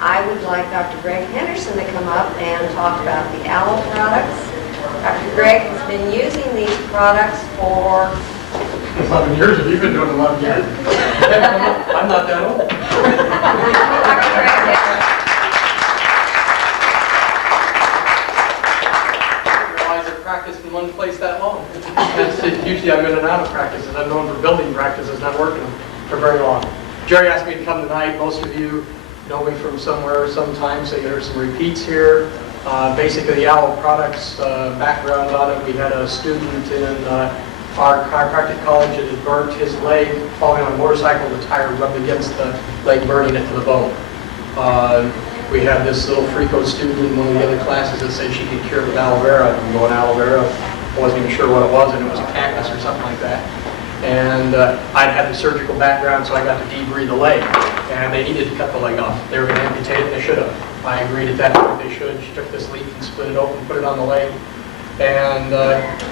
I would like Dr. Greg Henderson to come up and talk about the aloe products. Dr. Greg has been using these products for 11 years, have you been doing 11 years? I'm not that old. Dr. Greg Henderson. I didn't realize I practiced in one place that long. Usually I'm in and out of practices. I'm known for building practices, not working them for very long. Jerry asked me to come tonight. Most of you know me from somewhere sometime, so there's some repeats here. Basically, the aloe products background on it. We had a student in our chiropractic college that had burnt his leg falling on a motorcycle. The tire rubbed against the leg, burning it to the bone. We had this little Frico student in one of the other classes that said she could cure with aloe vera. I'm going aloe vera. I wasn't even sure what it was, and it was a cactus or something like that. And I'd had the surgical background, so I got to debride the leg. And they needed to cut the leg off. They were going to amputate it, and they should have. I agreed at that point they should. She took this leaf and split it open, put it on the leg. And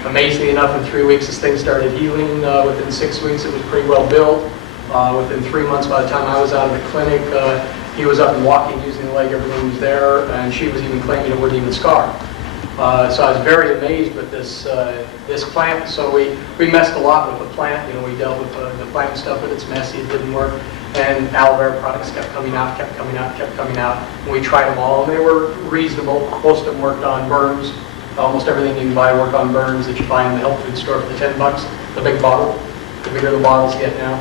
amazingly enough, in 3 weeks, this thing started healing. Within 6 weeks, it was pretty well built. Within 3 months, by the time I was out of the clinic, he was up and walking, using the leg, everything was there, and she was even claiming it wouldn't even scar. So I was very amazed with this plant. So we messed a lot with the plant. You know, we dealt with the plant stuff, but it's messy, it didn't work. And aloe vera products kept coming out, kept coming out, kept coming out. And we tried them all, and they were reasonable. Most of them worked on burns. Almost everything you can buy worked on burns that you buy in the health food store for the $10, the big bottle. The bigger the bottles get now.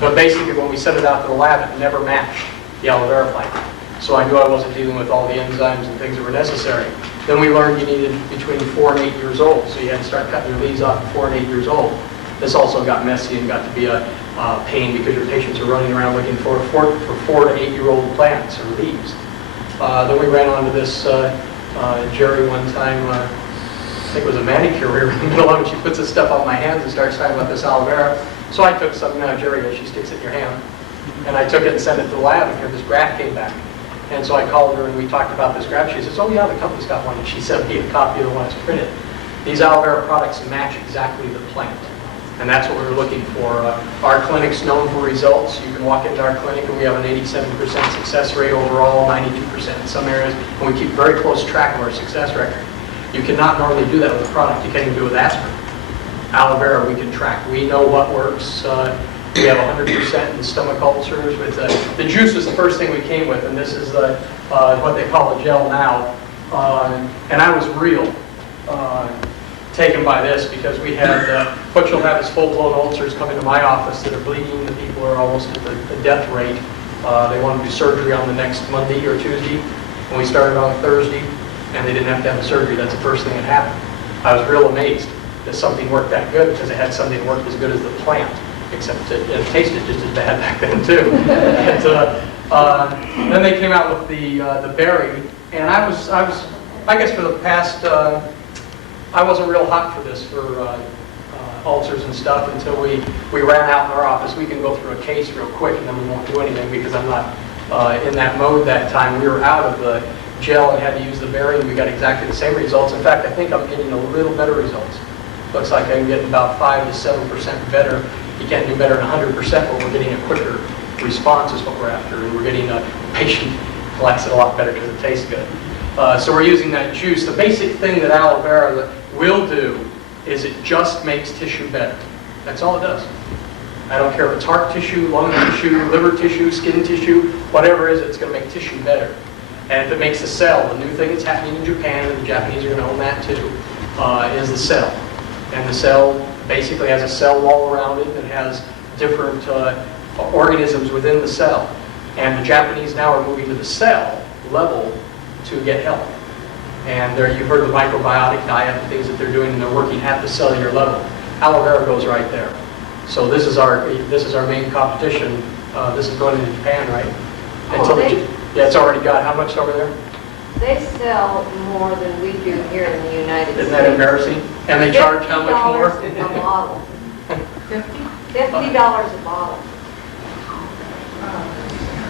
But basically, when we sent it out to the lab, it never matched the aloe vera plant. So I knew I wasn't dealing with all the enzymes and things that were necessary. Then we learned you needed between 4 and 8 years old, so you had to start cutting your leaves off at 4 and 8 years old. This also got messy and got to be a pain because your patients are running around looking for 4 to 8 year old plants or leaves. Then we ran onto this Jerry one time. I think it was a manicure. We were in the middle of it. She puts this stuff on my hands and starts talking about this aloe vera. So I took some. Now Jerry, she sticks it in your hand, and I took it and sent it to the lab. And here this graph came back. And so I called her and we talked about this graph. She says, "Oh yeah, the company's got one." And she sent me a copy of the one that's printed. These aloe vera products match exactly the plant. And that's what we were looking for. Our clinic's known for results. You can walk into our clinic and we have an 87% success rate overall, 92% in some areas. And we keep very close track of our success record. You cannot normally do that with a product. You can't even do it with aspirin. Aloe vera we can track. We know what works. We have 100% in stomach ulcers. With the juice was the first thing we came with, and this is what they call a gel now. And I was real taken by this because we had what you'll have is full-blown ulcers coming to my office that are bleeding. The people are almost at the death rate. They want to do surgery on the next Monday or Tuesday, and we started on Thursday, and they didn't have to have the surgery. That's the first thing that happened. I was real amazed that something worked that good because it had something that worked as good as the plant. Except it tasted just as bad back then too. Then they came out with the berry, and I guess for the past I wasn't real hot for this for ulcers and stuff until we ran out in our office. We can go through a case real quick and then we won't do anything because I'm not in that mode that time. We were out of the gel and had to use the berry, and we got exactly the same results. In fact, I think I'm getting a little better results. Looks like I'm getting about 5 to 7% better. You can't do better than 100%, but we're getting a quicker response is what we're after. And we're getting a patient likes it a lot better because it tastes good. So we're using that juice. The basic thing that aloe vera will do is it just makes tissue better. That's all it does. I don't care if it's heart tissue, lung tissue, liver tissue, skin tissue, whatever it is, it's going to make tissue better. And if it makes the cell, the new thing that's happening in Japan, and the Japanese are going to own that too, is the cell. And the cell basically has a cell wall around it that has different organisms within the cell. And the Japanese now are moving to the cell level to get health. And you've heard the microbiotic diet and things that they're doing, and they're working at the cellular level. Aloe vera goes right there. So this is our main competition. This is going into Japan, right? Yeah, it's already got how much over there? They sell more than we do here in the United States. Isn't that embarrassing? And they charge how much more? $50 a bottle. $50 a bottle.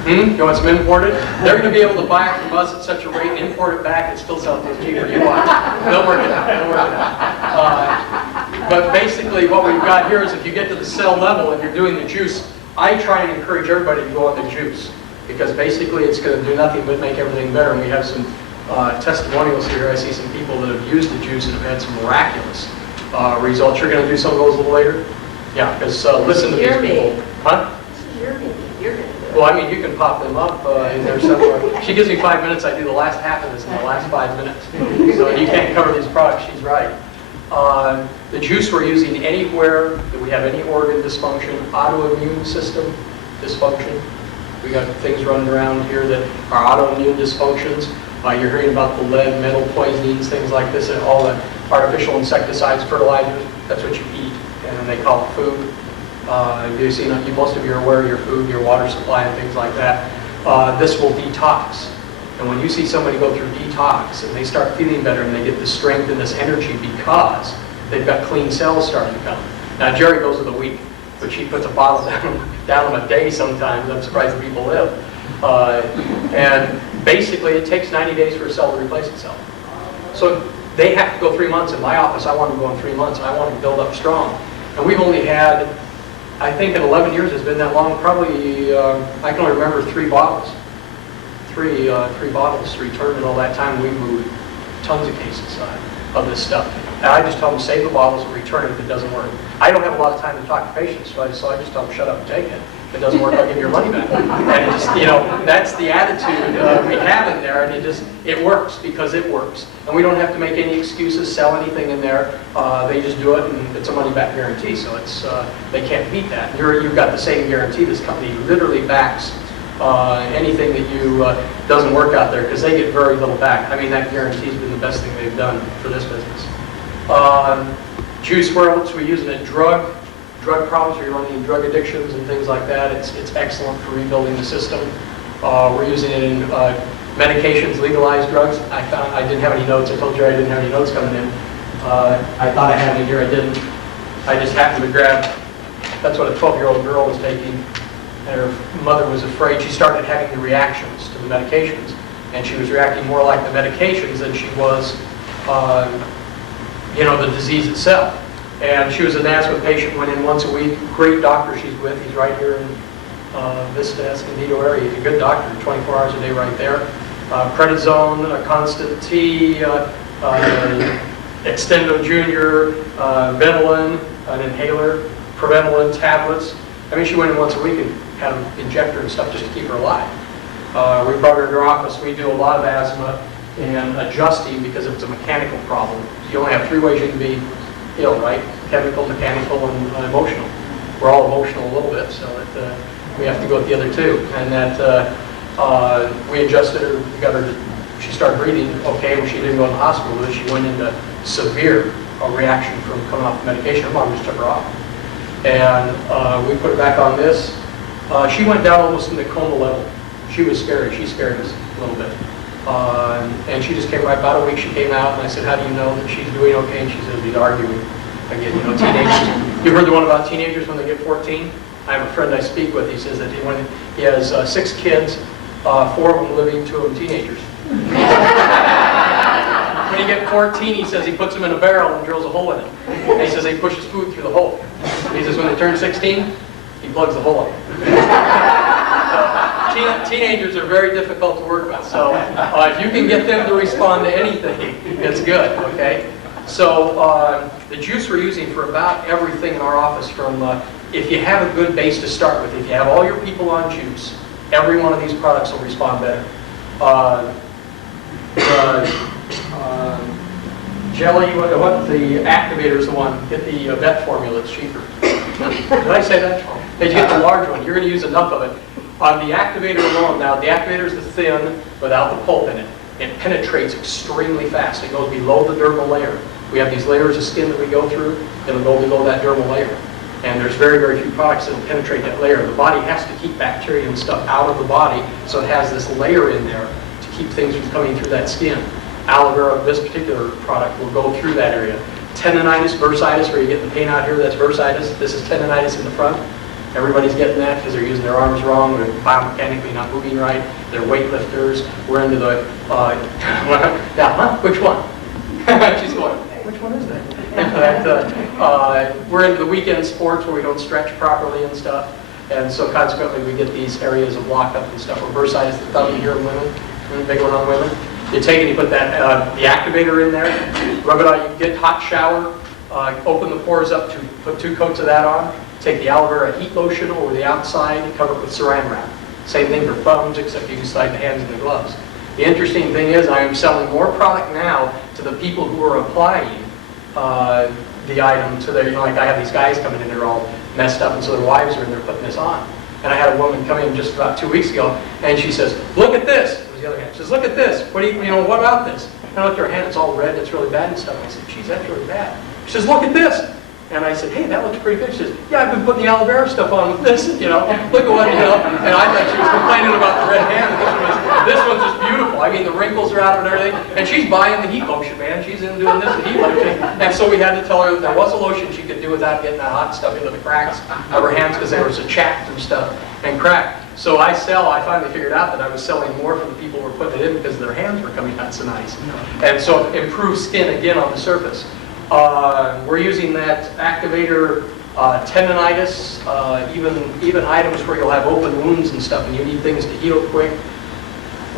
You want some imported? They're going to be able to buy it from us at such a rate, import it back, and still sell it to us cheaper. You want it. They'll work it out. They'll work it out. But basically what we've got here is if you get to the cell level and you're doing the juice, I try and encourage everybody to go on the juice. because basically it's going to do nothing but make everything better. And we have some testimonials here. I see some people that have used the juice and have had some miraculous results. You're going to do some of those a little later? Yeah, because listen to these people. Huh? You're going to do it. Well, I mean, you can pop them up in there somewhere. She gives me 5 minutes, I do the last half of this in the last 5 minutes. So you can't cover these products, she's right. The juice we're using anywhere that we have any organ dysfunction, autoimmune system dysfunction. We got things running around here that are autoimmune dysfunctions. You're hearing about the lead, metal poisonings, things like this, and all the artificial insecticides, fertilizers. That's what you eat, and they call it food. Most of you are aware of your food, your water supply, and things like that. This will detox. And when you see somebody go through detox and they start feeling better and they get the strength and this energy because they've got clean cells starting to come. Now, Jerry goes with a week, but she puts a bottle down a day sometimes. I'm surprised that people live. And basically, it takes 90 days for a cell to replace itself. So they have to go 3 months. In my office, I want them to go in 3 months. I want them to build up strong. And we've only had, I think in 11 years, it's been that long, probably, I can only remember 3 bottles. Three bottles returned in all that time. We moved tons of cases of this stuff. And I just tell them, save the bottles and return it if it doesn't work. I don't have a lot of time to talk to patients, so I just tell them, shut up and take it. If it doesn't work, I'll give you your money back. And it just, that's the attitude we have in there, and it works because it works. And we don't have to make any excuses, sell anything in there. They just do it, and it's a money-back guarantee, so they can't beat that. You've got the same guarantee. This company literally backs anything that doesn't work out there, because they get very little back. I mean, that guarantee's been the best thing they've done for this business. Juice, where else we use it? Drug problems, or you're running drug addictions and things like that. It's excellent for rebuilding the system. We're using it in medications, legalized drugs. I didn't have any notes. I told Jerry I didn't have any notes coming in. I thought I had any here. I didn't. I just happened to grab, that's what a 12-year-old girl was taking. And her mother was afraid. She started having the reactions to the medications. And she was reacting more like the medications than she was, the disease itself. And she was an asthma patient, went in once a week. Great doctor she's with. He's right here in Vista, Escondido area. He's a good doctor, 24 hours a day right there. Prednisone, Constant T, Extendo Junior, Ventolin, an inhaler, Preventolin tablets. I mean, she went in once a week and had an injector and stuff just to keep her alive. We brought her into our office. We do a lot of asthma and adjusting because it's a mechanical problem. You only have 3 ways you can be ill, right? Chemical, mechanical, and emotional. We're all emotional a little bit, so that we have to go with the other 2. And that we adjusted her, got her to, she started breathing okay when she didn't go in the hospital, but she went into severe reaction from coming off the medication. Her mom just took her off. And we put her back on this. She went down almost in the coma level. She was scary. She scared us a little bit. And she just came right, about a week she came out, and I said, how do you know that she's doing okay? And she said, he's arguing again, teenagers. You've heard the one about teenagers when they get 14? I have a friend I speak with, he says that he has 6 kids, 4 of them living, 2 of them teenagers. When you get 14, he says he puts them in a barrel and drills a hole in it. And he says he pushes food through the hole. He says when they turn 16, he plugs the hole in. Teenagers are very difficult to work with, so if you can get them to respond to anything, it's good, okay? So the juice we're using for about everything in our office, from if you have a good base to start with, if you have all your people on juice, every one of these products will respond better. Jelly, the activator is the one, get the vet formula, it's cheaper. Did I say that? They get the large one, you're going to use enough of it. On the activator alone, now the activator is the thin without the pulp in it. It penetrates extremely fast. It goes below the dermal layer. We have these layers of skin that we go through. It'll go below that dermal layer. And there's very, very few products that will penetrate that layer. The body has to keep bacteria and stuff out of the body, so it has this layer in there to keep things from coming through that skin. Aloe vera, this particular product, will go through that area. Tendonitis, bursitis, where you get the pain out here, that's bursitis. This is tendonitis in the front. Everybody's getting that because they're using their arms wrong, they're biomechanically not moving right, they're weightlifters. We're into the, which one? She's going, which one is that? We're into the weekend sports where we don't stretch properly and stuff. And so consequently, we get these areas of lockup and stuff. Reverse side is the thumb here in women, and the big one on women. You take and you put that the activator in there, rub it on, you get hot shower, open the pores up, put 2 coats of that on, take the aloe vera heat lotion over the outside, cover it with saran wrap. Same thing for thumbs, except you can slide the hands in the gloves. The interesting thing is I am selling more product now to the people who are applying the item to their, like I have these guys coming in, they're all messed up, and so their wives are in there putting this on. And I had a woman come in just about 2 weeks ago, and she says, look at this. It was the other hand. She says, look at this. What do you know, what about this? And I looked at her hand, it's all red, it's really bad and stuff. I said, geez, that's really bad. She says, look at this. And I said, hey, that looks pretty good. She says, yeah, I've been putting the aloe vera stuff on with this, look at what, And I thought she was complaining about the red hand, and this one's just beautiful. I mean, the wrinkles are out and everything. And she's buying the heat lotion, man. She's in doing this with heat lotion. And so we had to tell her that there was a lotion she could do without getting that hot stuff into the cracks of her hands, because there was a chapped and stuff and cracked. So I finally figured out that I was selling more for the people who were putting it in because their hands were coming out so nice. And so improved skin again on the surface. We're using that activator, tendonitis, even items where you'll have open wounds and stuff and you need things to heal quick.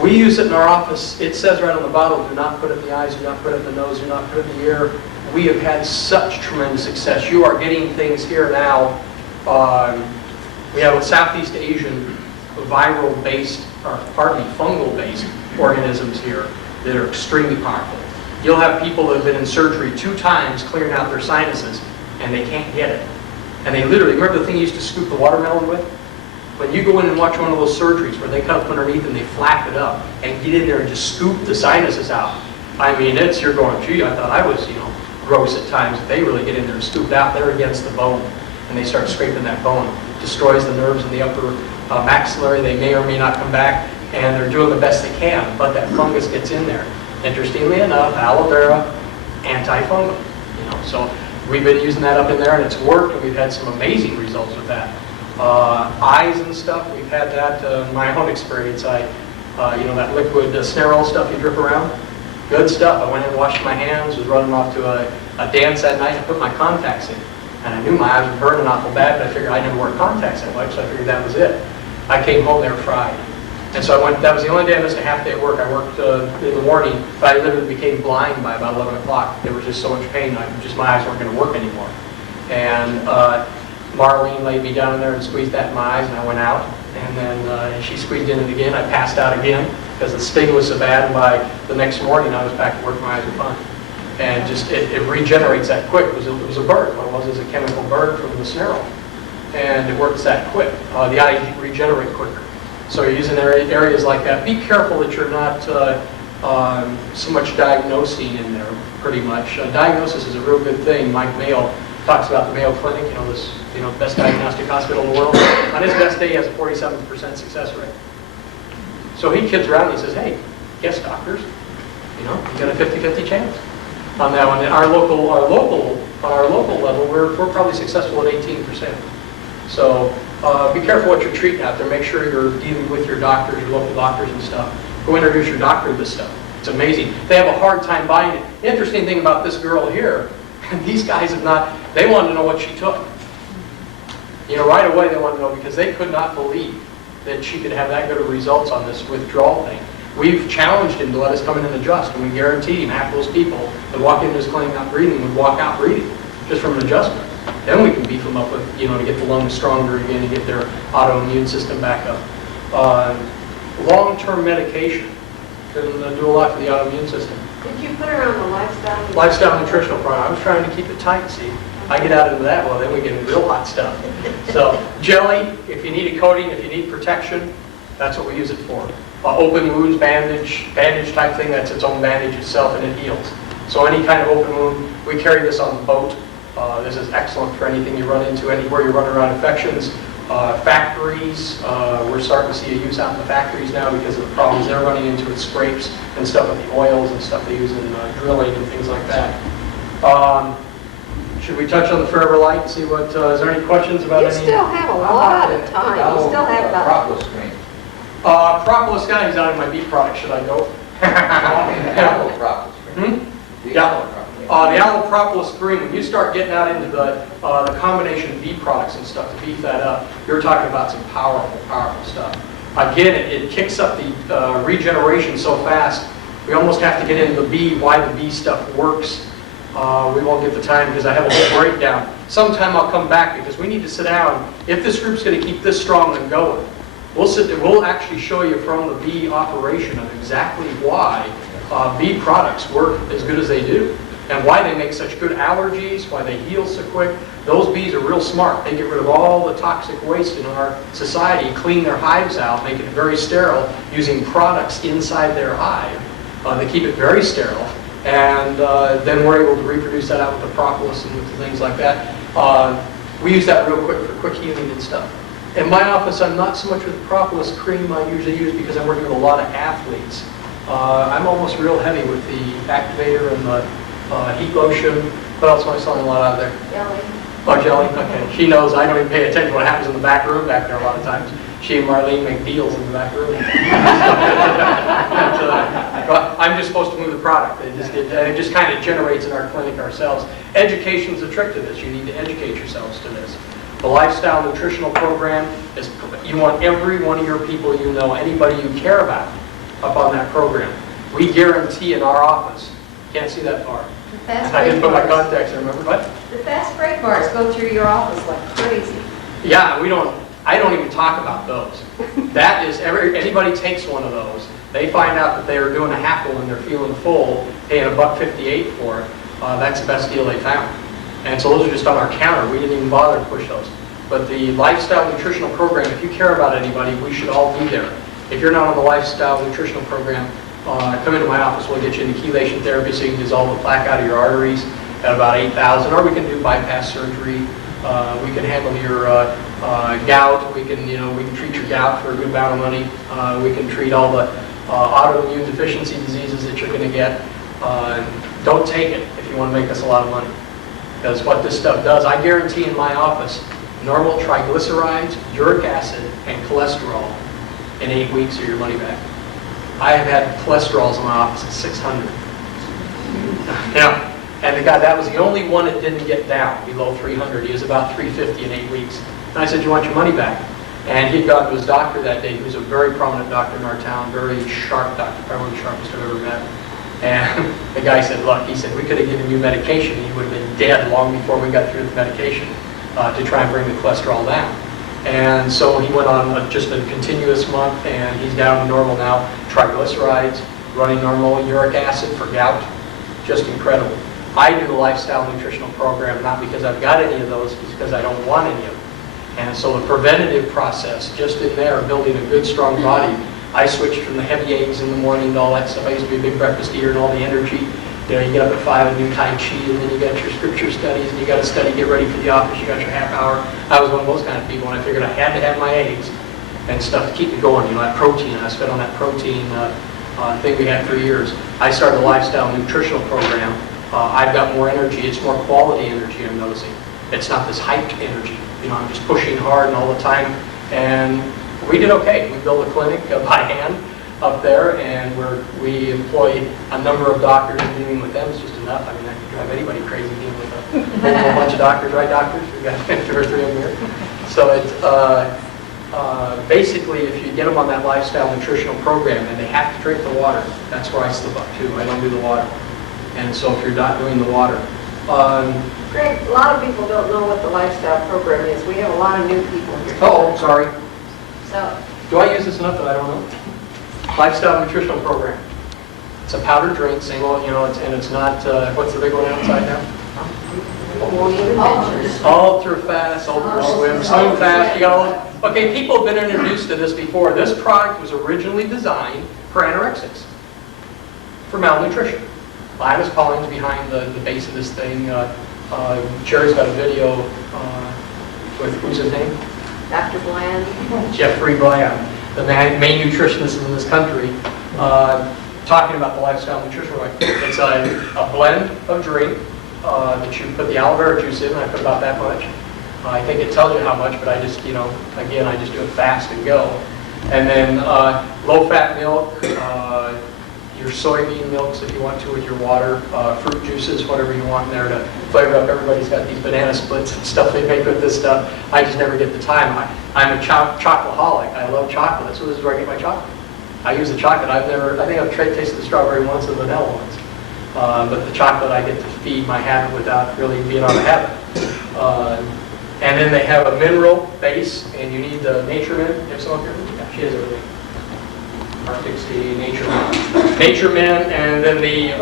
We use it in our office. It says right on the bottle, do not put it in the eyes, do not put it in the nose, do not put it in the ear. We have had such tremendous success. You are getting things here now. We have a Southeast Asian viral-based, or pardon me, fungal-based organisms here that are extremely powerful. You'll have people that have been in surgery 2 times clearing out their sinuses, and they can't get it. And they literally, remember the thing you used to scoop the watermelon with? When you go in and watch one of those surgeries where they cut up underneath and they flap it up and get in there and just scoop the sinuses out. I mean, you're going, gee, I thought I was, gross at times. They really get in there and scoop it out. They're against the bone, and they start scraping that bone. Destroys the nerves in the upper maxillary. They may or may not come back, and they're doing the best they can, but that fungus gets in there. Interestingly enough, aloe vera, antifungal. So we've been using that up in there, and it's worked, and we've had some amazing results with that. Eyes and stuff, we've had that in my own experience. That liquid Snarol stuff you drip around, good stuff. I went in and washed my hands, was running off to a dance that night and put my contacts in. And I knew my eyes were burning awful bad, but I figured I never wore contacts that much, so I figured that was it. I came home, they were fried. And so that was the only day I missed a half day of work. I worked in the morning, but I literally became blind by about 11 o'clock. There was just so much pain, my eyes weren't going to work anymore. And Marlene laid me down in there and squeezed that in my eyes, and I went out. And then she squeezed in it again. I passed out again because the sting was so bad, and by the next morning I was back to work, my eyes were fine. And just, it regenerates that quick. It was a burn. What it was a chemical burn from the Snarol. And it works that quick. The eye regenerate quicker. So you're using areas like that. Be careful that you're not so much diagnosing in there, pretty much. Diagnosis is a real good thing. Mike Mayo talks about the Mayo Clinic, this best diagnostic hospital in the world. On his best day, he has a 47% success rate. So he kids around and he says, hey, guess doctors, you got a 50-50 chance on that one. At our local level, we're probably successful at 18%. So be careful what you're treating out there. Make sure you're dealing with your doctors, your local doctors and stuff. Go introduce your doctor to this stuff. It's amazing. They have a hard time buying it. The interesting thing about this girl here, these guys they wanted to know what she took. Right away they wanted to know because they could not believe that she could have that good of results on this withdrawal thing. We've challenged him to let us come in and adjust, and we guaranteed him half those people that walk into his clinic not breathing would walk out breathing, just from an adjustment. Then we can beef them up with, to get the lungs stronger again, to get their autoimmune system back up. Long-term medication can do a lot for the autoimmune system. Did you put her on the lifestyle? Lifestyle nutritional program. I was trying to keep it tight, see. I get out into that, well, then we get into real hot stuff. So jelly, if you need a coating, if you need protection, that's what we use it for. Open wounds, bandage type thing, that's its own bandage itself, and it heals. So any kind of open wound, we carry this on the boat. This is excellent for anything you run into, anywhere you run around infections. Factories, we're starting to see a use out in the factories now because of the problems they're running into with scrapes and stuff with the oils and stuff they use in drilling and things like that. Should we touch on the Forever Light and see what, is there any questions about any? You still have a lot of time. You still have about... Propolis cream. Propolis guy, he's out of my beef product. Should I go? Apple propolis cream. Yeah. The allopropolis cream, when you start getting out into the combination of bee products and stuff to beef that up, you're talking about some powerful, powerful stuff. Again, it kicks up the regeneration so fast, we almost have to get into the bee, why the bee stuff works. We won't get the time because I have a whole breakdown. Sometime I'll come back because we need to sit down. If this group's going to keep this strong and going, we'll actually show you from the bee operation of exactly why bee products work as good as they do and why they make such good allergies, why they heal so quick. Those bees are real smart. They get rid of all the toxic waste in our society, clean their hives out, make it very sterile using products inside their hive. They keep it very sterile. And then we're able to reproduce that out with the propolis and with the things like that. We use that real quick for quick healing and stuff. In my office, I'm not so much with the propolis cream I usually use because I'm working with a lot of athletes. I'm almost real heavy with the activator and the heat lotion. What else am I selling a lot out there? Jelly. Oh, jelly? Okay. She knows I don't even pay attention to what happens in the back room back there a lot of times. She and Marlene make deals in the back room. I'm just supposed to move the product. It just kind of generates in our clinic ourselves. Education's the trick to this. You need to educate yourselves to this. The lifestyle nutritional program is, you want every one of your people you know, anybody you care about, up on that program. We guarantee in our office, can't see that far. The fast I didn't break put my bars. contacts in, remember what? The fast break bars go through your office like crazy. Yeah, I don't even talk about those. That is, anybody takes one of those, they find out that they are doing a half one and they're feeling full, paying $1.58 for it. That's the best deal they found. And so those are just on our counter. We didn't even bother to push those. But the lifestyle nutritional program, if you care about anybody, we should all be there. If you're not on the lifestyle nutritional program, come into my office. We'll get you into chelation therapy so you can dissolve the plaque out of your arteries at about 8,000, or we can do bypass surgery. We can handle your gout. We can treat your gout for a good amount of money. We can treat all the autoimmune deficiency diseases that you're going to get. Don't take it if you want to make us a lot of money. Because what this stuff does, I guarantee in my office, normal triglycerides, uric acid, and cholesterol in 8 weeks or your money back. I have had cholesterols in my office at 600. Yeah. And the guy, that was the only one that didn't get down below 300. He was about 350 in 8 weeks. And I said, you want your money back? And he'd gone to his doctor that day. He was a very prominent doctor in our town, very sharp doctor, probably the sharpest I've ever met. And the guy said, look, he said, we could have given you medication and you would have been dead long before we got through the medication to try and bring the cholesterol down. And so he went on just a continuous month and he's down to normal now. Triglycerides, running normal, uric acid for gout, just incredible. I do the lifestyle nutritional program not because I've got any of those, it's because I don't want any of them. And so the preventative process, just in there, building a good, strong body, I switched from the heavy eggs in the morning to all that stuff. I used to be a big breakfast eater and all the energy. You know, you get up at 5 and do Tai Chi, and then you got your scripture studies, and you got to study, get ready for the office, you got your half hour. I was one of those kind of people, and I figured I had to have my eggs and stuff to keep me going. You know, that protein, I spent on that protein thing we had for years. I started a lifestyle nutritional program. I've got more energy. It's more quality energy, I'm noticing. It's not this hyped energy. You know, I'm just pushing hard and all the time. And we did okay. We built a clinic by hand up there, and we employ a number of doctors, and dealing with them is just enough. I mean, I could drive anybody crazy dealing with a whole bunch of doctors, right, doctors? We've got 2 or 3 of them here. So it's basically, if you get them on that lifestyle nutritional program, and they have to drink the water, that's where I slip up too. I don't do the water. And so if you're not doing the water. Greg, a lot of people don't know what the lifestyle program is. We have a lot of new people here. Oh, sorry. So, Do I use this enough that I don't know? Lifestyle nutritional program. It's a powdered drink, same old, you know, and it's not, what's the big one outside now? won't even mention it. Ultra fast, ultra swim, swim fast, you got all those. Okay, people have been introduced to this before. This product was originally designed for anorexics, for malnutrition. Linus Pauling's behind the base of this thing. Jerry's got a video with, who's his name? Dr. Bland. Jeffrey Bland, the main nutritionist in this country, talking about the lifestyle nutrition. It's a blend of drink that you put the aloe vera juice in. I put about that much. I think it tells you how much, but I just, you know, again, I just do it fast and go. And then low-fat milk, your soybean milks if you want to with your water, fruit juices, whatever you want in there to flavor up. Everybody's got these banana splits and stuff they make with this stuff. I just never get the time. I'm a chocoholic. I love chocolate, so this is where I get my chocolate. I use the chocolate. I think I've tasted the strawberry once and the vanilla once. But the chocolate I get to feed my habit without really being on a habit. And then they have a mineral base, and you need the Nature Min. You have some up here? Yeah, she has everything. Arctic Sea, Nature Min. Nature Min, and then the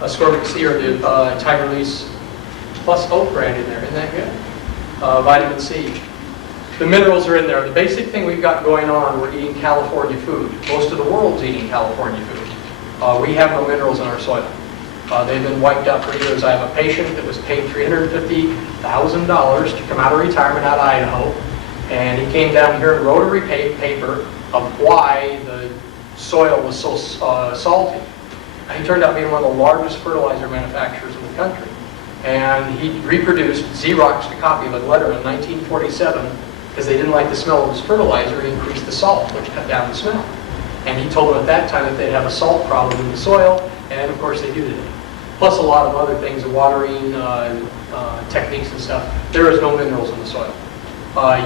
ascorbic sea or the time release plus oat bran in there. Isn't that good? Vitamin C. The minerals are in there. The basic thing we've got going on, we're eating California food. Most of the world's eating California food. We have no minerals in our soil. They've been wiped out for years. I have a patient that was paid $350,000 to come out of retirement out of Idaho, and he came down here and wrote a paper of why the soil was so salty. And he turned out being one of the largest fertilizer manufacturers in the country. And he reproduced, Xeroxed a copy of a letter in 1947 because they didn't like the smell of his fertilizer. He increased the salt, which cut down the smell. And he told them at that time that they'd have a salt problem in the soil, and of course they do today. Plus a lot of other things, watering techniques and stuff. There is no minerals in the soil.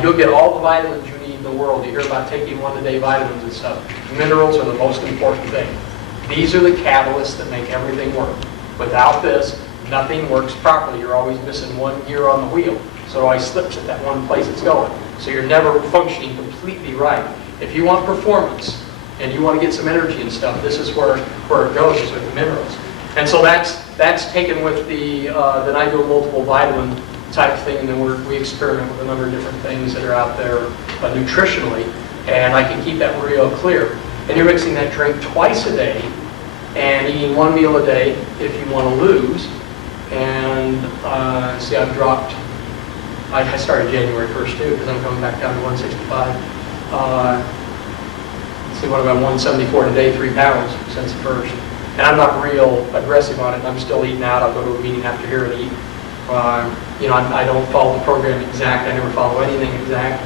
You'll get all the vitamins you need in the world. You hear about taking one-a-day vitamins and stuff. Minerals are the most important thing. These are the catalysts that make everything work. Without this, nothing works properly. You're always missing one gear on the wheel. So it always slips at that one place it's going. So you're never functioning completely right. If you want performance, and you want to get some energy and stuff, this is where it goes, is with the minerals. And so that's taken with then I do a multiple vitamin type thing, and then we experiment with a number of different things that are out there nutritionally, and I can keep that real clear. And you're mixing that drink twice a day, and eating one meal a day if you want to lose. And see, I've dropped, I started January 1st too, because I'm coming back down to 165. What about 174 today, 3 pounds since the first. And I'm not real aggressive on it. I'm still eating out. I'll go to a meeting after here and eat. I don't follow the program exact. I never follow anything exact.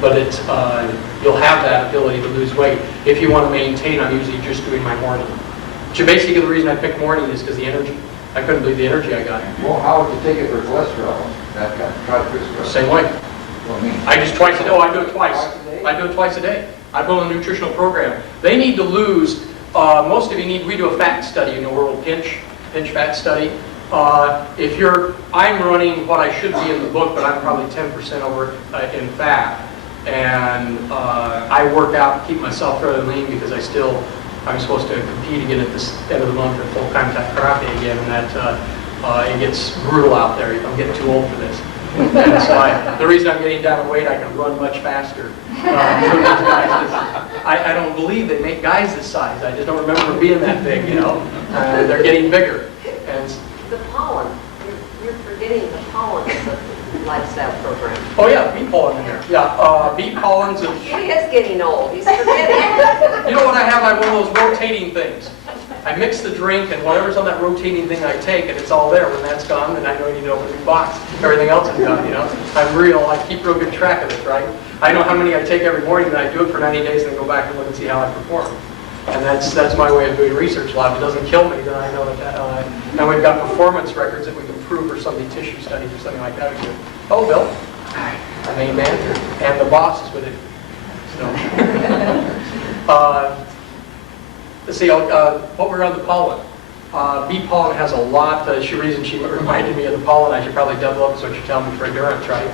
But you'll have that ability to lose weight. If you want to maintain, I'm usually just doing my morning. So basically the reason I picked morning is because the energy. I couldn't believe the energy I got. Well, how would you take it for cholesterol? That guy, triglycerides. Same way. Well, I mean, I just twice a day. Oh, I do it twice. Twice a day? I do it twice a day. I build a nutritional program. They need to lose, most of you need, we do a fat study in the world, pinch fat study. I'm running what I should be in the book, but I'm probably 10% over in fat. And I work out, keep myself fairly lean because I'm supposed to compete again at this end of the month at full contact karate again, and that it gets brutal out there. I'm getting too old for this. And so the reason I'm getting down in weight, I can run much faster. I don't believe they make guys this size. I just don't remember being that big, they're getting bigger. And The pollen, you're forgetting the pollen is a lifestyle program. oh yeah, bee pollen in there. Yeah, bee pollen's and He is getting old, he's forgetting. you know what I have? I have one of those rotating things. I mix the drink and whatever's on that rotating thing I take, and it's all there. When that's gone, then I know I need to open a new box. Everything else is done, I keep real good track of it, right? I know how many I take every morning, and I do it for 90 days, and then go back and look and see how I perform. And that's my way of doing research lab. If it doesn't kill me, then I know that. And we've got performance records that we can prove for somebody tissue studies or something like that. Oh, Bill, our main manager, and the boss is with it. So. Let's see, what we're on the pollen. Bee pollen has a lot. The reason she reminded me of the pollen, I should probably double up, is what you're telling me for endurance, right?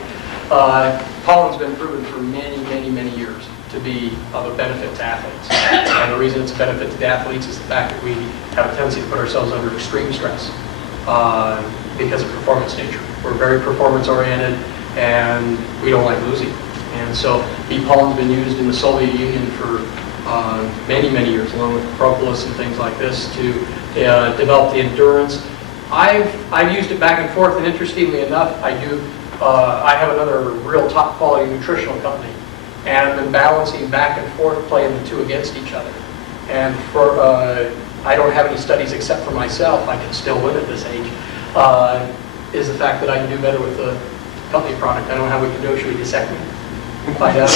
Pollen's been proven for many, many, many years to be of a benefit to athletes. And the reason it's a benefit to the athletes is the fact that we have a tendency to put ourselves under extreme stress because of performance nature. We're very performance oriented, and we don't like losing. And so bee pollen's been used in the Soviet Union for many, many years, along with propolis and things like this, to develop the endurance. I've used it back and forth, and interestingly enough, I have another real top quality nutritional company, and I've been balancing back and forth, playing the two against each other. And I don't have any studies except for myself, I can still win at this age, is the fact that I can do better with the company product. I don't know how we can do it. Should we dissect me? Find out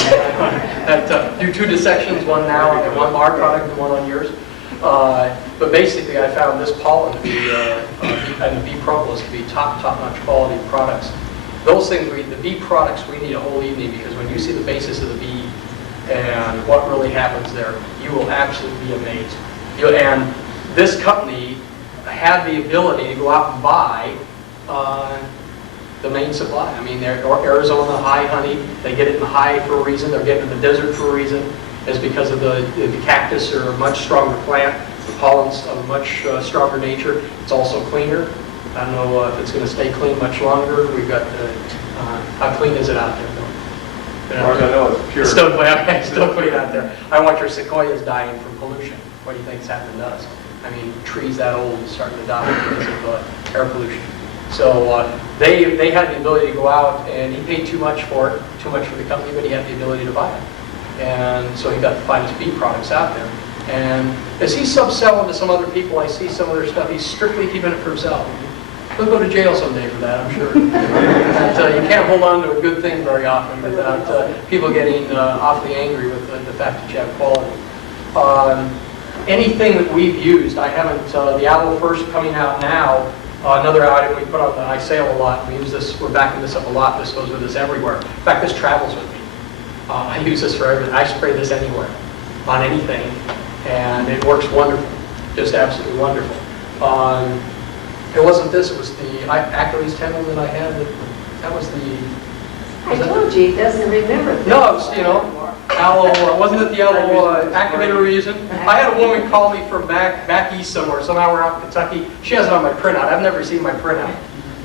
that do 2 dissections, one now, and one our product and one on yours. But basically, I found this pollen to be, and the bee propolis to be top-notch quality products. Those things, the bee products, we need a whole evening, because when you see the basis of the bee and what really happens there, you will absolutely be amazed. And this company had the ability to go out and buy the main supply. I mean, they're Arizona high honey. They get it in the high for a reason. They're getting it in the desert for a reason. It's because of the cactus are a much stronger plant. The pollen's of a much stronger nature. It's also cleaner. I don't know if it's going to stay clean much longer. We've got how clean is it out there? As far as I know, it's pure. It's still clean out there. I watch our sequoias dying from pollution. What do you think's happened to us? I mean, trees that old are starting to die because of air pollution. So they had the ability to go out, and he paid too much for it, too much for the company, but he had the ability to buy it. And so he got the finest bee products out there. And as he's sub-selling to some other people, I see some of their stuff, he's strictly keeping it for himself. He'll go to jail someday for that, I'm sure. And, you can't hold on to a good thing very often without people getting awfully angry with the fact that you have quality. Anything that we've used, I haven't, the Aloe First coming out now, another item we put on the I sale a lot. We use this, we're backing this up a lot. This goes with us everywhere. In fact, this travels with me. I use this for everything. I spray this anywhere, on anything, and it works wonderful, just absolutely wonderful. It wasn't this, it was the Achilles tendon that I had. That was the... I told you, he doesn't remember things. No, it was, aloe, wasn't it the aloe activator we were using? I had a woman call me from back east somewhere, somehow we're out in Kentucky. She has it on my printout. I've never received my printout.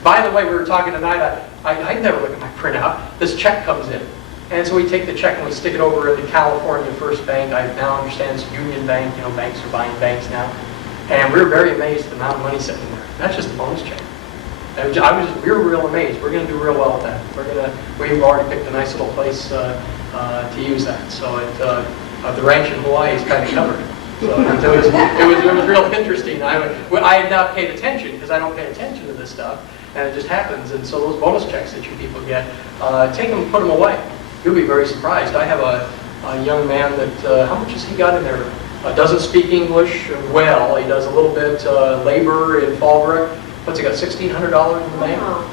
By the way, we were talking tonight, I never look at my printout. This check comes in. And so we take the check and we stick it over at the California First Bank. I now understand it's Union Bank. Banks are buying banks now. And we were very amazed at the amount of money sitting there. That's just a bonus check. We were real amazed. We're going to do real well with that. We've already picked a nice little place to use that. So the ranch in Hawaii is kind of covered. So it was real interesting. I had not paid attention because I don't pay attention to this stuff, and it just happens. And so those bonus checks that you people get, take them and put them away. You'll be very surprised. I have a young man that how much has he got in there? Doesn't speak English well. He does a little bit labor in Fallbrook. What's he got, $1,600 in the bank? No,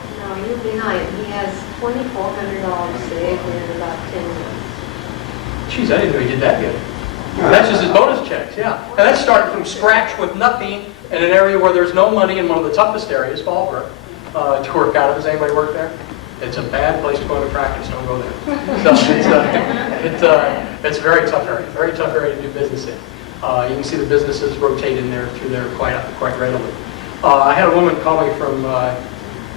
you're behind. He has $2,400 saved in about 10 months. Jeez, I didn't know he did that good. That's just his bonus checks, yeah. And that's starting from scratch with nothing in an area where there's no money in one of the toughest areas, Fallbrook, to work out of. Does anybody work there? It's a bad place to go into practice. Don't go there. So it's a very tough area to do business in. You can see the businesses rotate in there through there quite readily. I had a woman call me from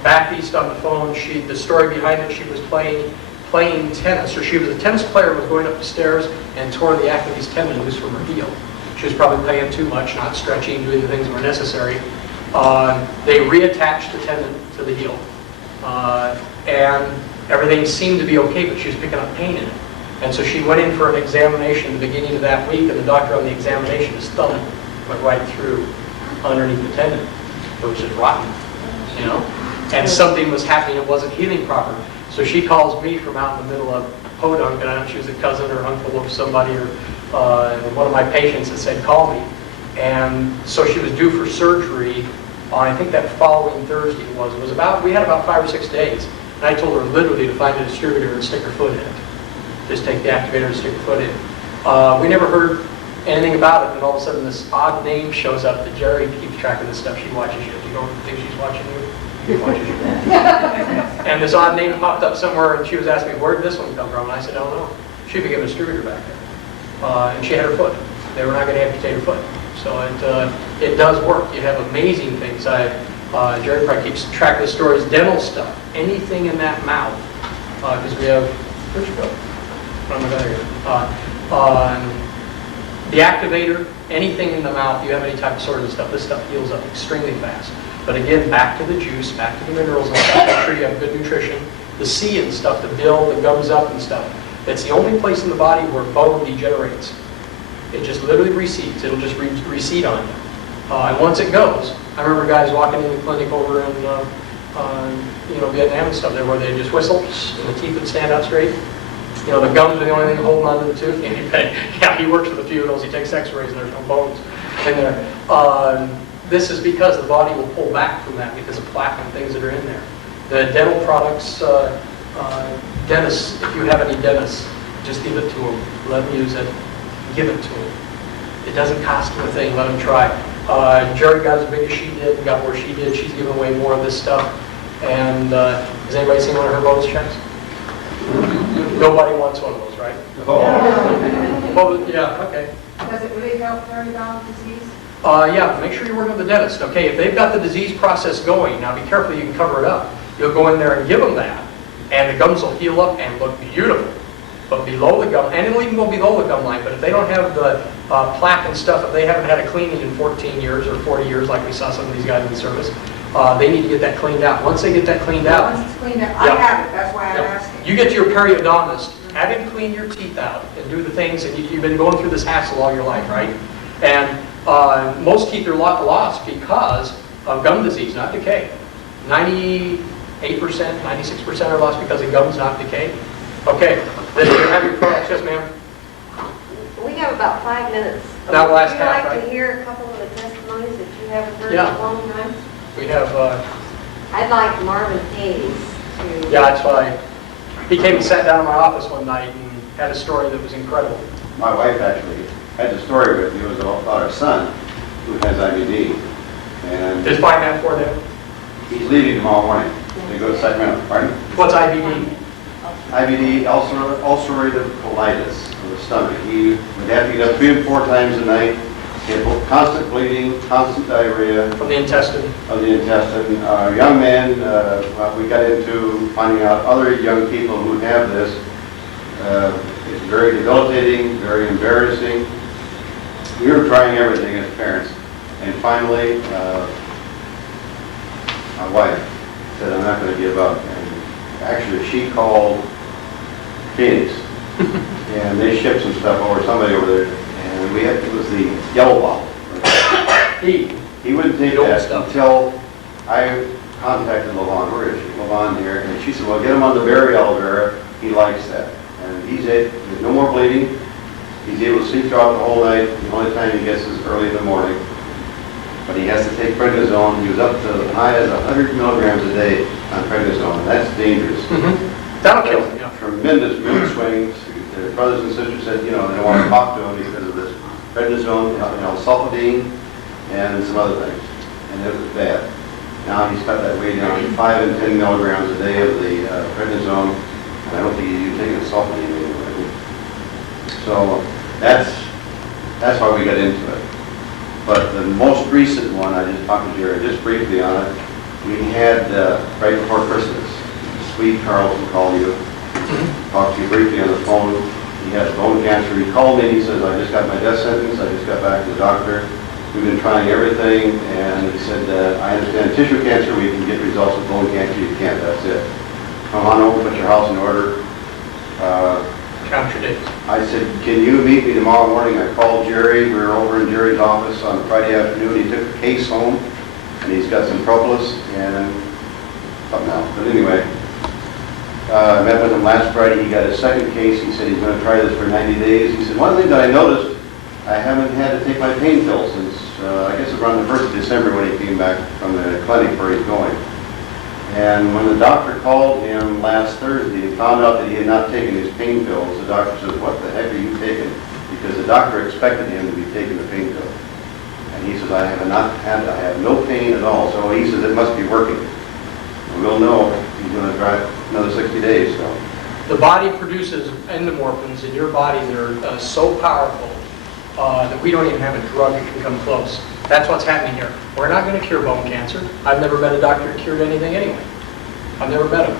back east on the phone. The story behind it, she was playing tennis, or she was a tennis player and was going up the stairs and tore the Achilles tendon loose from her heel. She was probably playing too much, not stretching, doing the things that were necessary. They reattached the tendon to the heel. And everything seemed to be okay, but she was picking up pain in it. And so she went in for an examination at the beginning of that week, and the doctor on the examination, his thumb went right through underneath the tendon. It was just rotten, and something was happening. It wasn't healing properly. So she calls me from out in the middle of Podunk, and I don't know if she was a cousin or uncle of somebody, or one of my patients that said, call me. And so she was due for surgery on, I think that following Thursday we had about 5 or 6 days. And I told her literally to find a distributor and stick her foot in it. Just take the activator and stick her foot in. We never heard anything about it, and all of a sudden this odd name shows up that Jerry keeps track of this stuff. She watches you. You don't think she's watching you? She watches you. And this odd name popped up somewhere, and she was asking me, where did this one come from? And I said, I don't know. She'd be given a distributor back there. And she had her foot. They were not going to amputate her foot. So it does work. You have amazing things. Jerry probably keeps track of the stories. Dental stuff, anything in that mouth, because we have, where'd you go? What am I going to the activator, anything in the mouth, you have any type of sort of stuff, this stuff heals up extremely fast. But again, back to the juice, back to the minerals and stuff, make sure you have good nutrition. The C and stuff, the build, the gums up and stuff. It's the only place in the body where bone degenerates. It just literally recedes. It'll just recede on you. And once it goes, I remember guys walking in the clinic over in Vietnam and stuff there where they just whistle and the teeth would stand out straight. You know, the gums are the only thing holding onto the tooth. Yeah, he works with a few of those. He takes x-rays and there's no bones in there. This is because the body will pull back from that because of plaque and things that are in there. The dental products, dentists, if you have any dentists, just give it to them. Let them use it. Give it to them. It doesn't cost them a thing. Let them try. Jerry got as big as she did and got where she did. She's giving away more of this stuff. And has anybody seen one of her bonus checks? Nobody wants one of those, right? Well, yeah, okay. Does it really help periodontal disease? Yeah, make sure you're working with the dentist. Okay, if they've got the disease process going, now be careful, you can cover it up. You'll go in there and give them that, and the gums will heal up and look beautiful. But below the gum, and it'll even go below the gum line, but if they don't have the plaque and stuff, if they haven't had a cleaning in 14 years or 40 years, like we saw some of these guys in service, they need to get that cleaned out. Once they get that cleaned out, Once it's cleaned up, I Yeah. have it, that's why I'm Yep. asking. You get to your periodontist, have him clean your teeth out and do the things, and you've been going through this hassle all your life, right? And most teeth are lost because of gum disease, not decay. 98%, 96% are lost because of gums, not decay. Okay, then you have your products, yes ma'am? We have about 5 minutes. That last Would you half, like right? to hear a couple of the testimonies that you haven't heard in Yeah. a long time? We have, I'd like Marvin Hayes to... yeah, that's why he came and sat down in my office one night and had a story that was incredible. My wife actually had the story with me. It was about our son who has IBD. And Just find that for them. he's leaving tomorrow morning to go to Sacramento. Pardon? What's IBD? IBD, ulcerative colitis of the stomach. He would have to get up 3 and 4 times a night. He had constant bleeding, constant diarrhea From the intestine. of the intestine. A young man, we got into finding out other young people who have this. It's very debilitating, very embarrassing. We were trying everything as parents, and finally, my wife said, "I'm not going to give up." And actually, she called Phoenix, and they shipped some stuff over, somebody over there, and it was the yellow bottle. He wouldn't take The old that stuff. until I contacted LaVon. Where is she? LaVon here, and she said, "Well, get him on the berry aloe vera. He likes that." And there's no more bleeding. He's able to sleep throughout the whole night. The only time he gets is early in the morning. But he has to take prednisone. He was up to as high as 100 milligrams a day on prednisone, and that's dangerous. That'll kill him, yeah. Tremendous mood swings. Their brothers and sisters said, they don't want to talk to him because of this prednisone, sulfidine, and some other things. And it was bad. Now he's cut that way down to 5 and 10 milligrams a day of the prednisone. And I don't think he's taking the sulfidine anymore. So that's why we got into it. But the most recent one, I just talked to Jerry just briefly on it. We had right before Christmas, Sweet Carlson called you, talked to you briefly on the phone. He has bone cancer. He called me and he says, "I just got my death sentence. I just got back to the doctor. We've been trying everything." And he said, "I understand tissue cancer, we can get results with bone cancer. You can't. That's it. Come on over, put your house in order." Count your days. I said, "Can you meet me tomorrow morning?" I called Jerry. We were over in Jerry's office on Friday afternoon. He took the case home, and he's got some propolis and something else. But anyway, I met with him last Friday. He got his second case. He said he's going to try this for 90 days. He said, "One thing that I noticed, I haven't had to take my pain pills since, I guess around the 1st of December when he came back from the clinic where he's going." And when the doctor called him last Thursday and found out that he had not taken his pain pills, the doctor said, "What the heck are you taking?" Because the doctor expected him to be taking the pain pills. And he says, I have no pain at all. So he says, "It must be working." And we'll know if he's going to drive another 60 days. So The body produces endomorphins in your body that are so powerful that we don't even have a drug that can come close. That's what's happening here. We're not going to cure bone cancer. I've never met a doctor who cured anything anyway. I've never met him.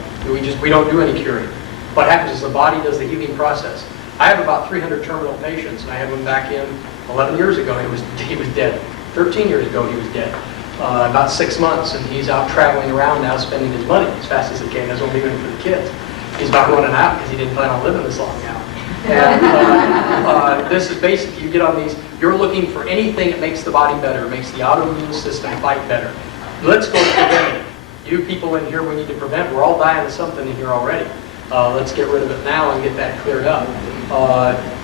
We don't do any curing. What happens is the body does the healing process. I have about 300 terminal patients, and I had one back in 11 years ago. He was dead. 13 years ago, he was dead. About 6 months, and he's out traveling around now, spending his money as fast as he can. That's only leaving for the kids. He's about running out because he didn't plan on living this long now. And this is basically, you get on these, you're looking for anything that makes the body better, makes the autoimmune system fight better. Let's go to preventive. You people in here, we need to prevent. We're all dying of something in here already. Let's get rid of it now and get that cleared up.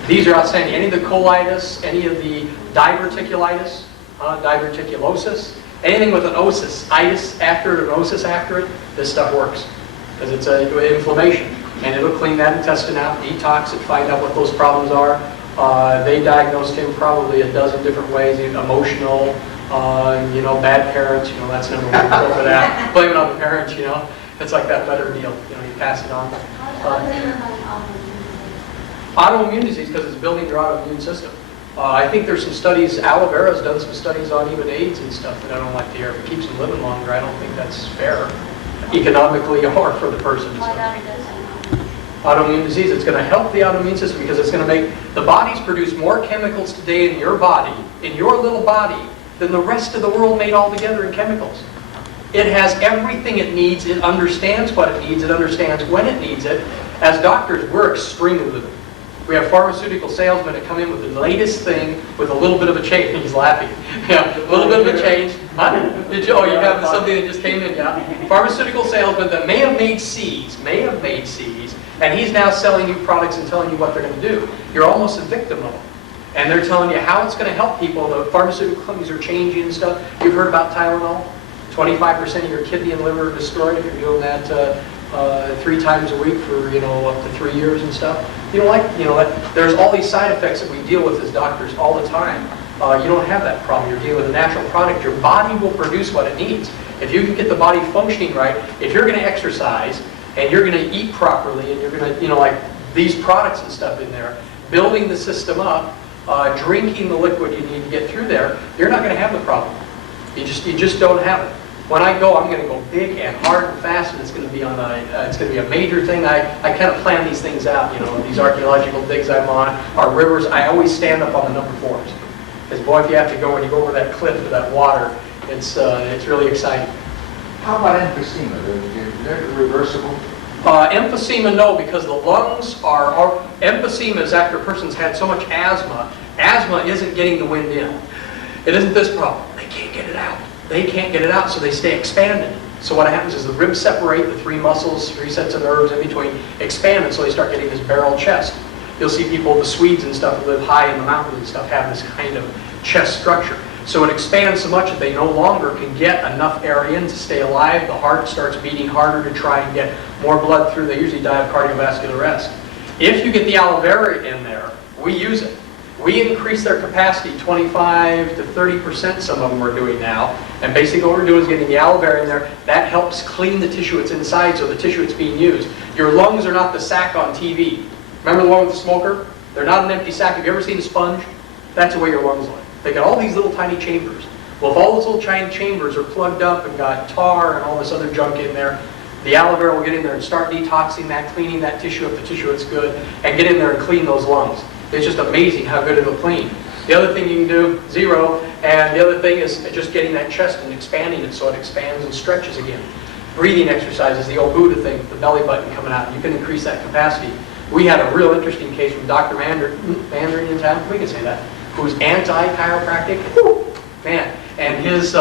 These are outstanding. Any of the colitis, any of the diverticulitis, diverticulosis, anything with an osis, itis after it, an osis after it, this stuff works. Because it's an inflammation. And it'll clean that intestine out, detox it, find out what those problems are. They diagnosed him probably a dozen different ways, emotional, bad parents, that's number one. Go for that. Blame it on the parents, It's like that letter deal, you pass it on. Autoimmune disease, because it's building your autoimmune system. I think there's some studies, aloe vera's done some studies on even AIDS and stuff that I don't like to hear. If it keeps them living longer, I don't think that's fair, economically or for the person. So. Autoimmune disease, it's going to help the autoimmune system because it's going to make the bodies produce more chemicals today in your body, in your little body, than the rest of the world made all together in chemicals. It has everything it needs, it understands what it needs, it understands when it needs it. As doctors, we're extremely limited. We have pharmaceutical salesmen that come in with the latest thing with a little bit of a change. He's laughing. Yeah, a little bit of a change. Huh? Oh, you have something that just came in, yeah? Pharmaceutical salesman that may have made C's, and he's now selling you products and telling you what they're going to do. You're almost a victim of them. And they're telling you how it's going to help people. The pharmaceutical companies are changing and stuff. You've heard about Tylenol? 25% of your kidney and liver are destroyed if you're doing that 3 times a week for, up to 3 years and stuff. There's all these side effects that we deal with as doctors all the time. You don't have that problem. You're dealing with a natural product. Your body will produce what it needs. If you can get the body functioning right, if you're going to exercise and you're going to eat properly and you're going to, like these products and stuff in there, building the system up, drinking the liquid you need to get through there, you're not going to have the problem. You just don't have it. When I go, I'm going to go big and hard and fast, and it's going to be a major thing. I kind of plan these things out. These archaeological digs I'm on, our rivers. I always stand up on the number 4s. Because boy, if you have to go and you go over that cliff to that water, it's really exciting. How about emphysema? Is that reversible? Emphysema, no, because the lungs are emphysema is after a person's had so much asthma. Asthma isn't getting the wind in. It isn't this problem. They can't get it out. They can't get it out, so they stay expanded. So what happens is the ribs separate, the 3 muscles, 3 sets of nerves in between expand, and so they start getting this barrel chest. You'll see people, the Swedes and stuff, who live high in the mountains and stuff, have this kind of chest structure. So it expands so much that they no longer can get enough air in to stay alive. The heart starts beating harder to try and get more blood through. They usually die of cardiovascular arrest. If you get the aloe vera in there, we use it. We increase their capacity 25 to 30%, some of them are doing now. And basically what we're doing is getting the aloe vera in there. That helps clean the tissue that's inside, so the tissue that's being used. Your lungs are not the sack on TV. Remember the one with the smoker? They're not an empty sack. Have you ever seen a sponge? That's the way your lungs look. They got all these little tiny chambers. Well, if all those little tiny chambers are plugged up and got tar and all this other junk in there, the aloe vera will get in there and start detoxing that, cleaning that tissue up, the tissue that's good, and get in there and clean those lungs. It's just amazing how good it'll clean. The other thing you can do, 0, and the other thing is just getting that chest and expanding it so it expands and stretches again. Breathing exercises, the old Buddha thing, the belly button coming out, you can increase that capacity. We had a real interesting case from Dr. Mandarin in town, we can say that, who's anti-chiropractic. Man, and his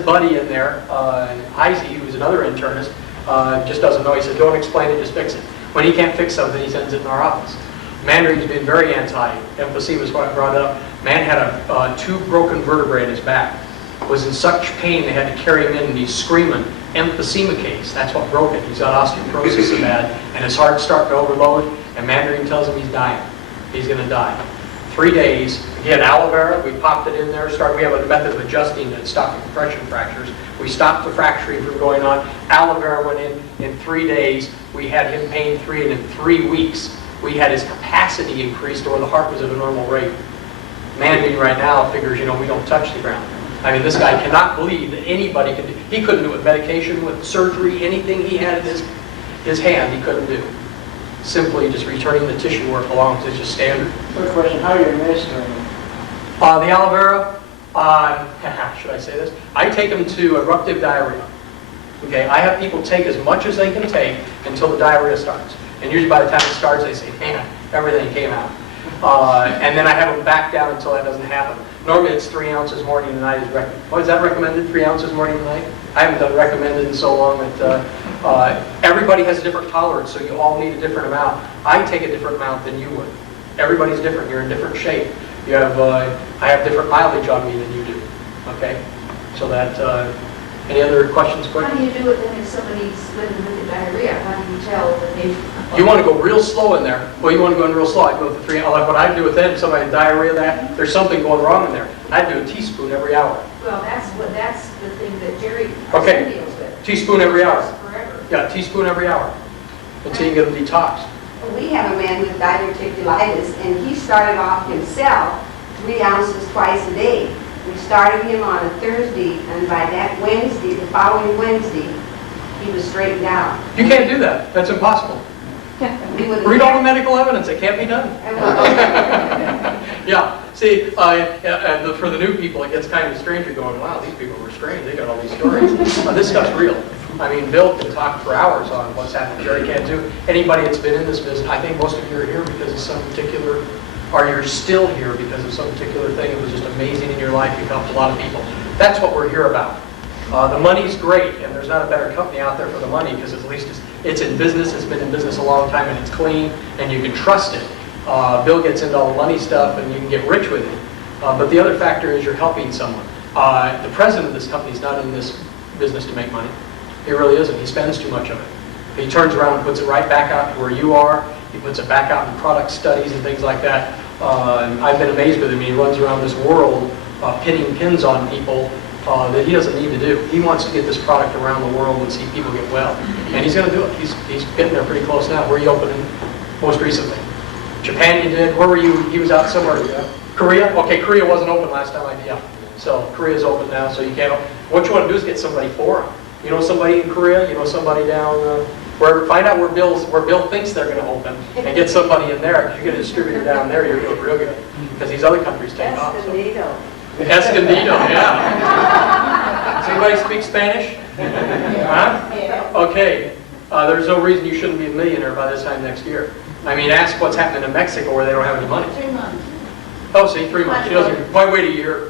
buddy in there, Heisey, who's another internist, just doesn't know. He said, don't explain it, just fix it. When he can't fix something, he sends it in our office. Mandarin's been very anti-emphysema is what I brought up. Man had 2 broken vertebrae in his back. Was in such pain they had to carry him in and he's screaming, emphysema case. That's what broke it. He's got osteoporosis so bad and his heart's starting to overload and Mandarin tells him he's dying. He's going to die. 3 days, he had aloe vera, we popped it in there, we have a method of adjusting to stop the compression fractures. We stopped the fracturing from going on. Aloe vera went in 3 days. We had him pain-free, and in 3 weeks, we had his capacity increased to where the heart was at a normal rate. Mandarin right now figures, we don't touch the ground. I mean, this guy cannot believe that anybody can do. He couldn't do it with medication, with surgery, anything he had in his hand he couldn't do. Simply just returning the tissue where it belongs is just standard. Quick question, how are you administering it? The aloe vera, should I say this? I take them to eruptive diarrhea. Okay, I have people take as much as they can take until the diarrhea starts. And usually by the time it starts, they say, man, everything came out. And then I have them back down until that doesn't happen. Normally it's 3 ounces morning and night is recommended. Is that recommended, 3 ounces morning and night? I haven't done recommended in so long that everybody has a different tolerance, so you all need a different amount. I take a different amount than you would. Everybody's different. You're in different shape. You have, I have different mileage on me than you do. Okay? So that, any other questions, quick? How do you do it then if somebody's living with diarrhea? How do you tell that they... You want to go real slow in there. Well, you want to go in real slow. I go with the 3. Like what I do with them, if somebody has diarrhea, that there's something going wrong in there. I do a teaspoon every hour. Well, that's the thing that Jerry Okay. deals with. Teaspoon every hour. Forever. Yeah, teaspoon every hour until you get them detoxed. We have a man with diverticulitis, and he started off himself 3 ounces twice a day. We started him on a Thursday, and by that Wednesday, the following Wednesday, he was straightened out. You can't do that. That's impossible. We would Read all the medical evidence. It can't be done. Yeah. See, for the new people, it gets kind of strange. You're going, wow, these people were strange. They got all these stories. This stuff's real. I mean, Bill can talk for hours on what's happened. Jerry can't do. Anybody that's been in this business, I think most of you are here because of some particular, or you're still here because of some particular thing that was just amazing in your life. You've helped a lot of people. That's what we're here about. The money's great, and there's not a better company out there for the money because at least it's in business, it's been in business a long time, and it's clean, and you can trust it. Bill gets into all the money stuff, and you can get rich with it. But the other factor is you're helping someone. The president of this company is not in this business to make money. He really isn't. He spends too much of it. He turns around and puts it right back out to where you are. He puts it back out in product studies and things like that. I've been amazed with him. He runs around this world pinning pins on people that he doesn't need to do. He wants to get this product around the world and see people get well. And he's going to do it. He's getting there pretty close now. Where are you opening most recently? Japan you did. Where were you? He was out somewhere. Korea? Okay, Korea wasn't open last time I did. Yeah. So Korea's open now, so you can't. What you want to do is get somebody for him. You know somebody in Korea? You know somebody down find out where Bill thinks they're going to open and get somebody in there. If you get a distributor down there, you're doing real good. Because these other countries take off. Escondido. Escondido, yeah. Does anybody speak Spanish? Huh? Okay. There's no reason you shouldn't be a millionaire by this time next year. I mean, ask what's happening in Mexico where they don't have any money. 3 months. Oh, see, 3 months. She doesn't. Why wait a year?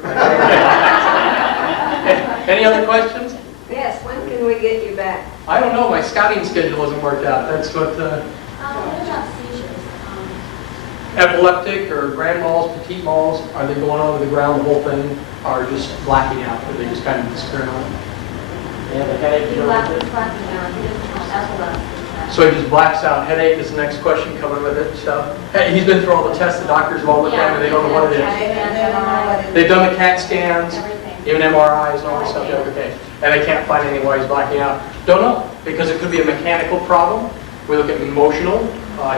Any other questions? Yes, when can we get you back? I don't know. My scouting schedule hasn't worked out. That's what. What about seizures? Epileptic or grand malls, petite malls, are they going onto the ground, the whole thing, or just blacking out? Or they just kind of disappearing on it? You have a headache? He left his blacking out. He doesn't have epilepsy. So he just blacks out. Headache is the next question coming with it. Stuff. Hey, he's been through all the tests. The doctors have all looked at him and they don't know what it is. They've done the CAT scans, Everything. even MRIs and all this stuff. Okay, and they can't find anything why he's blacking out. Don't know because it could be a mechanical problem. We look at emotional.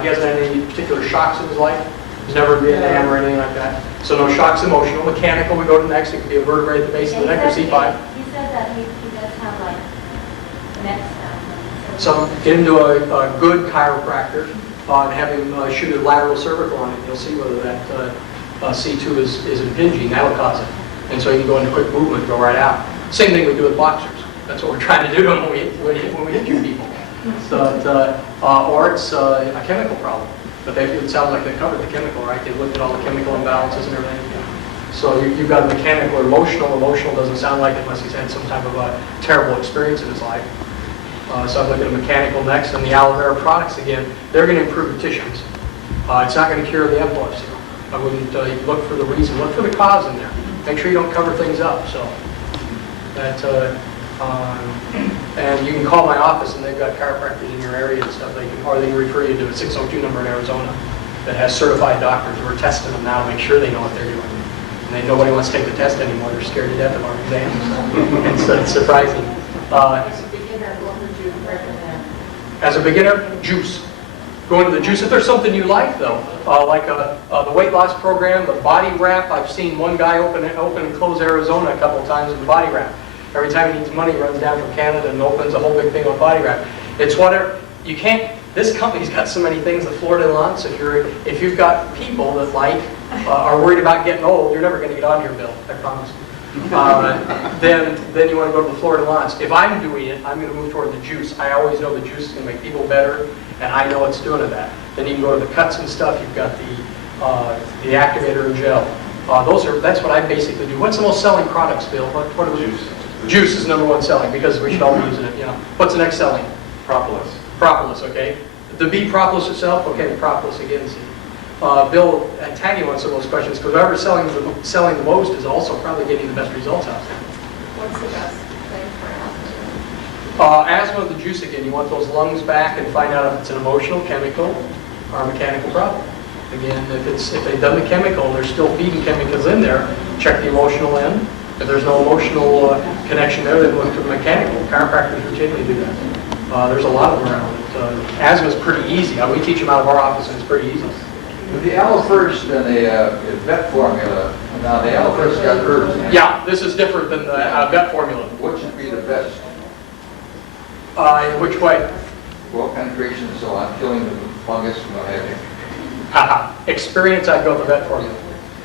He hasn't had any particular shocks in his life. He's never in Vietnam or anything like that. So no shocks emotional. Mechanical, we go to next. It could be a vertebrae at the base of the neck or C5. He said that he does have like neck stuff. So get him to a good chiropractor and have him shoot a lateral cervical on it. You'll see whether that C2 is impinging. That'll cause it. And so you can go into quick movement, go right out. Same thing we do with boxers. That's what we're trying to do when we hit people. So, or it's a chemical problem. But it sounds like they covered the chemical, right? They looked at all the chemical imbalances and everything. So you've got mechanical or emotional. Emotional doesn't sound like it unless he's had some type of a terrible experience in his life. So I'm looking at mechanical next. And the aloe vera products, again, they're going to improve the tissues. It's not going to cure the epilepsy. I wouldn't look for the reason. Look for the cause in there. Make sure you don't cover things up. So that, and you can call my office, and they've got chiropractors in your area and stuff. Or they can refer you to a 602 number in Arizona that has certified doctors who are testing them now to make sure they know what they're doing. And nobody wants to take the test anymore. They're scared to death of our exams. It's surprising. As a beginner, what would you recommend? As a beginner, juice. Go into the juice. If there's something you like, though, like the weight loss program, the body wrap. I've seen one guy open and close Arizona a couple of times with the body wrap. Every time he needs money, he runs down from Canada and opens a whole big thing on body wrap. It's whatever. You can't. This company's got so many things that Florida wants. If you've got people that are worried about getting old, you're never going to get on here, Bill. I promise. Then you want to go to the Florida launch. If I'm doing it, I'm going to move toward the juice. I always know the juice is going to make people better, and I know it's doing that. Then you can go to the cuts and stuff. You've got the activator and gel. That's what I basically do. What's the most selling products, Bill? What are the Juice. Juice is number one selling because we should all be using it, you know. What's the next selling? Propolis. Propolis, okay. The bee propolis itself, okay, the propolis again, see. Bill, I tag you on some of those questions because whoever's selling the most is also probably getting the best results out there. What's the best thing for asthma? Asthma, the juice again, you want those lungs back and find out if it's an emotional, chemical, or mechanical problem. Again, if they've done the chemical and they're still feeding chemicals in there, check the emotional end. If there's no emotional connection there, then look to the mechanical. Chiropractors routinely do that. There's a lot of them around. Asthma is pretty easy. We teach them out of our office and it's pretty easy. With the aloe first and the vet formula, now the aloe first got herbs in it. Yeah, this is different than the vet formula. What should be the best? In which way? Well, penetration and so on, killing the fungus and what have you. Haha. Experience, I'd go with the vet formula.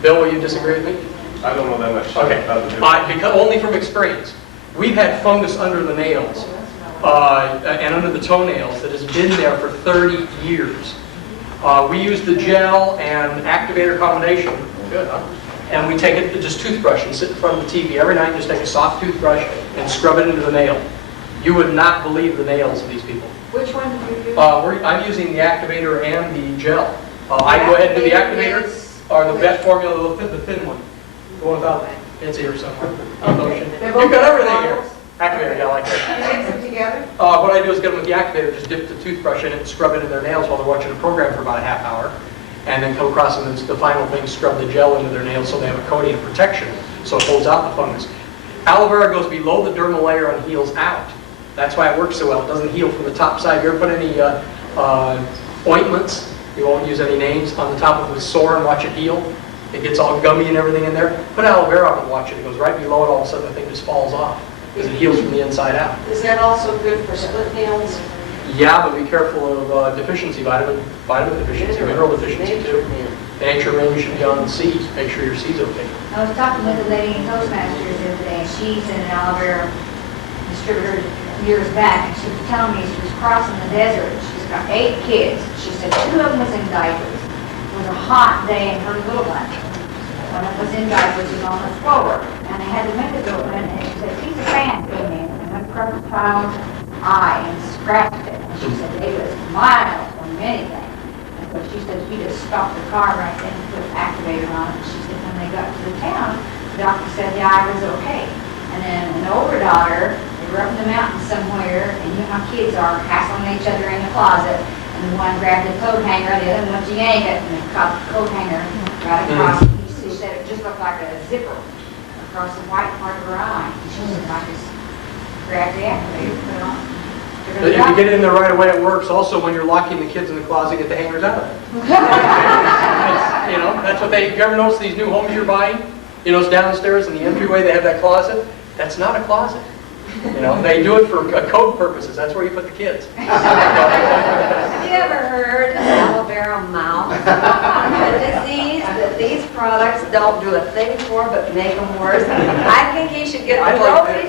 Bill, will you disagree with me? I don't know that much Okay. about the difference. Because only from experience. We've had fungus under the nails and under the toenails that has been there for 30 years. We use the gel and activator combination. Good, huh? And we take it, just toothbrush and sit in front of the TV every night, just take a soft toothbrush and scrub it into the nail. You would not believe the nails of these people. Which one did you use? I'm using the activator and the gel. I go ahead and do the activator or the vet formula, the thin one. The one without, it's here somewhere. Lotion. You've got everything here. Activator, yeah, like that. You mix them together? What I do is get them with the activator, just dip the toothbrush in it and scrub it in their nails while they're watching a program for about a half hour. And then come across and the final thing, scrub the gel into their nails so they have a coating of protection so it holds out the fungus. Aloe vera goes below the dermal layer and heals out. That's why it works so well. It doesn't heal from the top side. You ever put any ointments? You won't use any names on the top of the sore and watch it heal. It gets all gummy and everything in there. Put aloe vera on and watch it. It goes right below it. All of a sudden the thing just falls off because it heals from the inside out. Is that also good for split nails? Yeah, but be careful of deficiency, vitamin deficiency, mineral deficiency too. Nature ring should be on C. Make sure your C's okay. I was talking with a lady in Toastmasters the other day, and she's an aloe vera distributor years back, and she was telling me she was crossing the desert. She's got 8 kids. She said 2 of them was in diapers. It was a hot day in her little one. One of them was in diapers and on the floor, and they had the windows open, and she said, "Piece of sand came in and went across the child's eye and scratched it." And she said it was miles from anything. And so she said she just stopped the car right then and put an activator on it. She said when they got to the town, the doctor said the eye was okay. And then an older daughter, they were up in the mountains somewhere, and you know how kids are, hassling each other in the closet. And the one grabbed the coat hanger, the other one went to yank it, and it caught the coat hanger right across. She said it just looked like a zipper across the white part of her eye. And she said, I just grabbed the activator, put it on. If you get it in there right away, it works. Also, when you're locking the kids in the closet, get the hangers out of it. You know, that's what you ever notice these new homes you're buying? You know, it's downstairs in the entryway, they have that closet. That's not a closet. You know, they do it for code purposes. That's where you put the kids. Have you ever heard of aloe vera mouth? A disease that these products don't do a thing for but make them worse. I think he should get the trophy